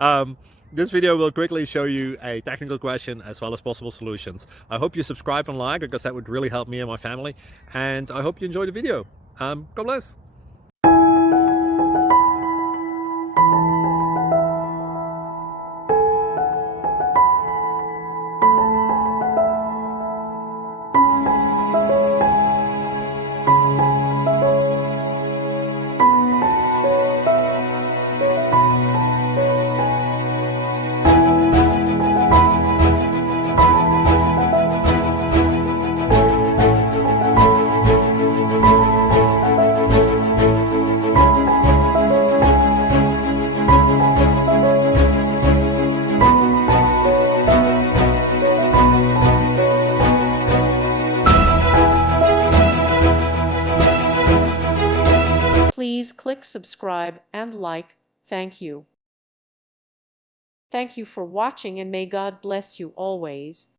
um, this video will quickly show you a technical question as well as possible solutions. I hope you subscribe and like, because that would really help me and my family. And I hope you enjoy the video. God bless. Please click subscribe and like. Thank you. Thank you for watching, and may God bless you always.